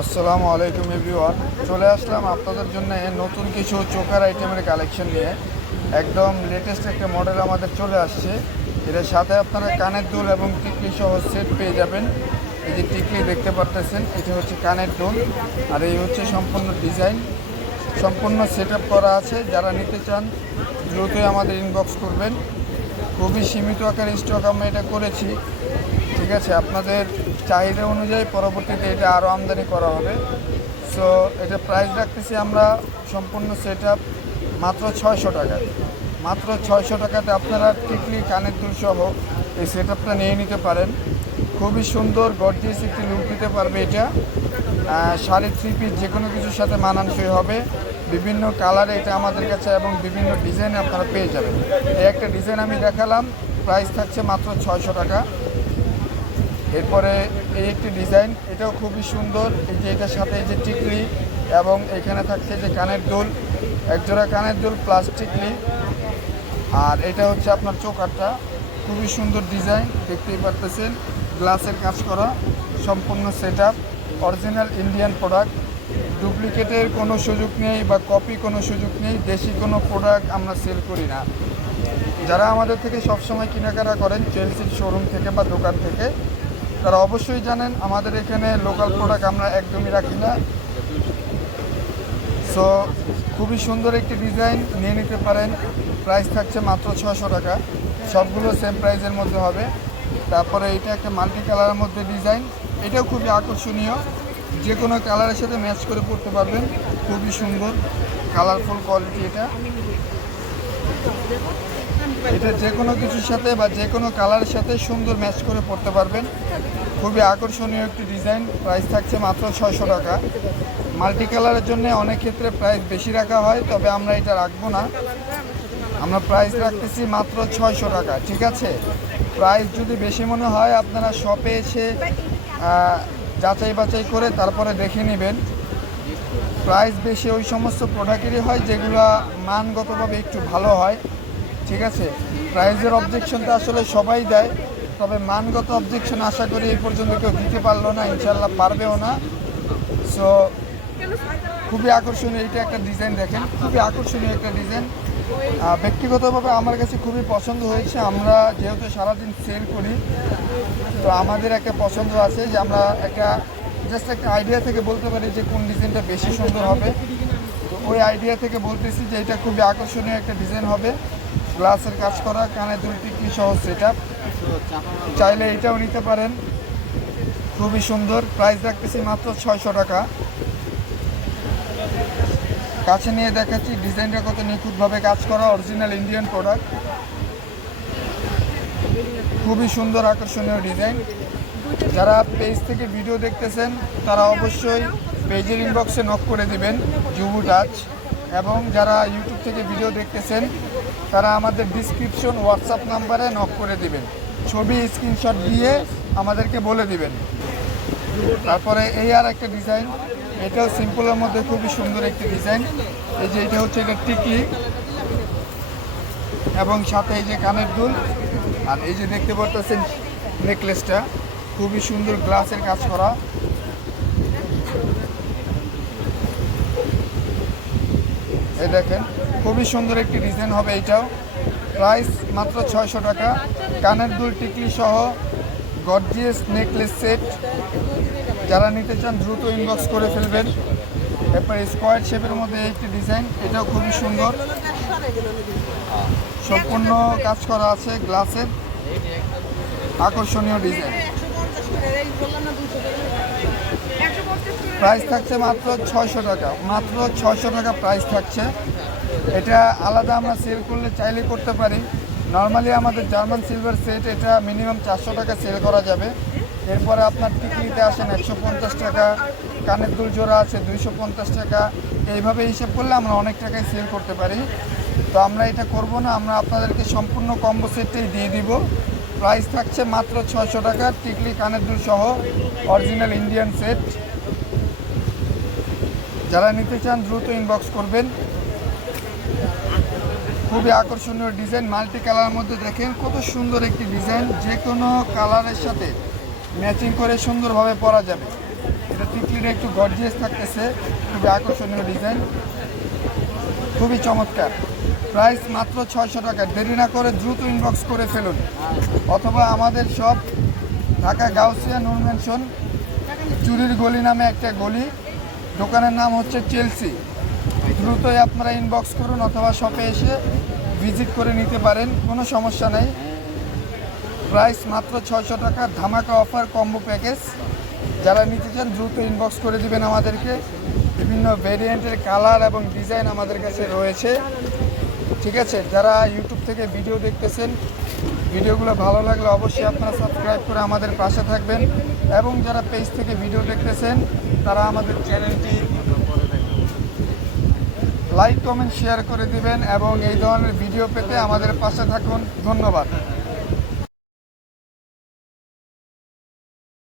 আসসালামু আলাইকুম এভরিওয়ান। চলে আসলাম আপনাদের জন্য নতুন কিছু চোকার আইটেমের কালেকশন নিয়ে। একদম লেটেস্ট একটা মডেল আমাদের চলে আসছে। এটার সাথে আপনারা কানের দুল এবং টিকলি সহ সেট পেয়ে যাবেন। এই যে টিকলি দেখতে পারতেছেন, এটা হচ্ছে কানের দুল। আর এই হচ্ছে সম্পূর্ণ ডিজাইন সম্পূর্ণ সেট করা আছে। যারা নিতে চান, দ্রুতই আমাদের ইনবক্স করবেন। খুবই সীমিত আকারে স্টক আমরা এটা করেছি। ঠিক আছে, আপনাদের চাহিদা অনুযায়ী পরবর্তীতে এটা আরও আমদানি করা হবে। সো এটা প্রাইস রাখতেছি আমরা সম্পূর্ণ সেট মাত্র ছয়শো টাকা মাত্র ছয়শো টাকাতে আপনারা টিকলি কানের দুল সহ এই সেট আপটা নিয়ে নিতে পারেন। খুবই সুন্দর গর্জিয়াস একটি লুক দিতে পারবে এটা। শাড়ি থ্রি পিস যে কোনো কিছুর সাথে মানানসই হবে। বিভিন্ন কালারে এটা আমাদের কাছে এবং বিভিন্ন ডিজাইনে আপনারা পেয়ে যাবেন। এই একটা ডিজাইন আমি দেখালাম প্রাইস থাকছে মাত্র ছয়শো টাকা। এরপরে এই একটি ডিজাইন, এটাও খুবই সুন্দর। এই যে এটার সাথে এই যে টিকলি এবং এখানে থাকছে যে কানের দুল, একজোড়া কানের দুল প্লাস টিকলি। আর এটা হচ্ছে আপনার চোকারটা খুবই সুন্দর ডিজাইন, দেখতেই পারতেছেন। গ্লাসের কাজ করা, সম্পূর্ণ সেট অরিজিনাল ইন্ডিয়ান প্রোডাক্ট ডুপ্লিকেটের কোনো সুযোগ নেই বা কপি কোনো সুযোগ নেই, দেশি কোনো প্রোডাক্ট আমরা সেল করি না। যারা আমাদের থেকে সবসময় কেনাকাটা করেন চেলসির শোরুম থেকে বা দোকান থেকে তারা অবশ্যই জানেন, আমাদের এখানে লোকাল প্রোডাক্ট আমরা একদমই রাখি না। সো খুবই সুন্দর একটি ডিজাইন নিয়ে নিতে পারেন। প্রাইস থাকছে মাত্র ছশো টাকা। সবগুলো সেম প্রাইসের মধ্যে হবে। তারপরে এটা একটা মাল্টি কালারের মধ্যে ডিজাইন এটাও খুবই আকর্ষণীয়। যে কোনো কালারের সাথে ম্যাচ করে পড়তে পারবেন। খুবই সুন্দর কালারফুল কোয়ালিটি এটা। এটা যে কোনো কিছুর সাথে বা যে কোনো কালারের সাথে সুন্দর ম্যাচ করে পড়তে পারবেন। খুবই আকর্ষণীয় একটি ডিজাইন, প্রাইস থাকছে মাত্র ছয়শো টাকা। মাল্টি কালারের জন্য অনেক ক্ষেত্রে প্রাইস বেশি রাখা হয়, তবে আমরা এটা রাখব না। আমরা প্রাইস রাখতেছি মাত্র ছয়শো টাকা, ঠিক আছে? প্রাইস যদি বেশি মনে হয়, আপনারা শপে এসে যাচাই বাছাই করে তারপরে দেখে নেবেন। প্রাইস বেশি ওই সমস্ত প্রোডাক্টেরই হয় যেগুলো মানগতভাবে একটু ভালো হয়। ঠিক আছে? প্রাইজের অবজেকশনটা আসলে সবাই দেয়, তবে মানগত অবজেকশন আশা করি এই পর্যন্ত কেউ দিতে পারল না ইনশাল্লাহ পারবেও না। সো খুবই আকর্ষণীয় এটা একটা ডিজাইন দেখেন, খুবই আকর্ষণীয় একটা ডিজাইন ব্যক্তিগতভাবে আমার কাছে খুবই পছন্দ হয়েছে, আমরা যেহেতু সারাদিন সেল করি, তো আমাদের একটা পছন্দ আছে যে আমরা একটা জাস্ট একটা আইডিয়া থেকে বলতে পারি যে কোন ডিজাইনটা বেশি সুন্দর হবে। তো ওই আইডিয়া থেকে বলতেছি যে এটা খুবই আকর্ষণীয় একটা ডিজাইন হবে। গ্লাসের কাজ করা, কানে দুই টিকি সহ সেট চাইলে এটাও নিতে পারেন। খুবই সুন্দর। প্রাইস রাখতেছি মাত্র ছয়শো টাকা। কাছে নিয়ে দেখাচ্ছি ডিজাইনটা কত নিখুঁতভাবে কাজ করা অরিজিনাল ইন্ডিয়ান প্রোডাক্ট খুবই সুন্দর আকর্ষণীয় ডিজাইন। যারা পেজ থেকে ভিডিও দেখতেছেন, তারা অবশ্যই পেজের ইনবক্সে নক করে দিবেন। জুবু টাচ এবং যারা ইউটিউব থেকে ভিডিও দেখতেছেন, তারা আমাদের ডিসক্রিপশন হোয়াটসঅ্যাপ নাম্বারে নক করে দিবেন। ছবি স্ক্রিনশট দিয়ে আমাদেরকে বলে দিবেন। তারপরে এই আর একটা ডিজাইন এটাও সিম্পলের মধ্যে খুবই সুন্দর একটি ডিজাইন এই যে এটা হচ্ছে এটা টিকলি। এবং সাথে এই যে কানের দুল। আর এই যে দেখতে পারতেছেন নেকলেসটা খুবই সুন্দর গ্লাসের কাজ করা। এই দেখেন, খুবই সুন্দর একটি ডিজাইন হবে এটাও। প্রাইস মাত্র ছয়শো টাকা। কানের দুল টিকলি সহ গর্জিয়াস নেকলেস সেট যারা নিতে চান, দ্রুত ইনবক্স করে ফেলবেন। এরপর স্কোয়ার শেপের মধ্যে একটি ডিজাইন এটাও খুবই সুন্দর। সম্পূর্ণ কাজ করা আছে গ্লাসের আকর্ষণীয় ডিজাইন প্রাইস থাকছে মাত্র ছয়শো টাকা। মাত্র ছয়শো টাকা প্রাইস থাকছে। এটা আলাদা আমরা সেল করলে চাইলে করতে পারি। নর্মালি আমাদের জার্মান সিলভার সেট এটা মিনিমাম চারশো টাকা সেল করা যাবে। এরপরে আপনার টিকলিতে আসেন একশো পঞ্চাশ টাকা, কানের দুল জোড়া আছে দুইশো পঞ্চাশ টাকা। এইভাবে হিসেব করলে আমরা অনেক টাকায় সেল করতে পারি। তো আমরা এটা করব না, আমরা আপনাদেরকে সম্পূর্ণ কম্বো সেটটাই দিয়ে দিব। প্রাইস থাকছে মাত্র ছয়শো টাকা, টিকলি, কানের দুল সহ অরিজিনাল ইন্ডিয়ান সেট যারা নিতে চান, দ্রুত ইনবক্স করবেন। খুবই আকর্ষণীয় ডিজাইন মাল্টি কালারের মধ্যে দেখেন, কত সুন্দর একটি ডিজাইন যে কোনো কালারের সাথে ম্যাচিং করে সুন্দরভাবে পরা যাবে। এটা টিকলি একটু গর্জিয়াস থাকতেছে, খুবই আকর্ষণীয় ডিজাইন খুবই চমৎকার। প্রাইস মাত্র ছয়শো টাকা, দেরি না করে দ্রুত ইনবক্স করে ফেলুন। অথবা আমাদের সব ঢাকা গাউসিয়া নূর ম্যানশন চুরির গলি নামে একটা গলি। দোকানের নাম হচ্ছে চেলসি। দ্রুতই আপনারা ইনবক্স করুন অথবা শপে এসে ভিজিট করে নিতে পারেন, কোনো সমস্যা নেই। প্রাইস মাত্র ছয়শো টাকা, ধামাকা অফার কম্বো প্যাকেজ যারা নিতে চান, দ্রুত ইনবক্স করে দিবেন আমাদেরকে। বিভিন্ন ভেরিয়েন্টের কালার এবং ডিজাইন আমাদের কাছে রয়েছে। ঠিক আছে, যারা ইউটিউব থেকে ভিডিও দেখতেছেন ভিডিওগুলো ভালো লাগলে অবশ্যই আপনারা সাবস্ক্রাইব করে আমাদের পাশে থাকবেন। এবং যারা পেজ থেকে ভিডিও দেখতেছেন তারা আমাদের চ্যানেলটি লাইক, কমেন্ট, শেয়ার করে দিবেন এবং এই ধরনের ভিডিও পেতে আমাদের পাশে থাকুন। ধন্যবাদ।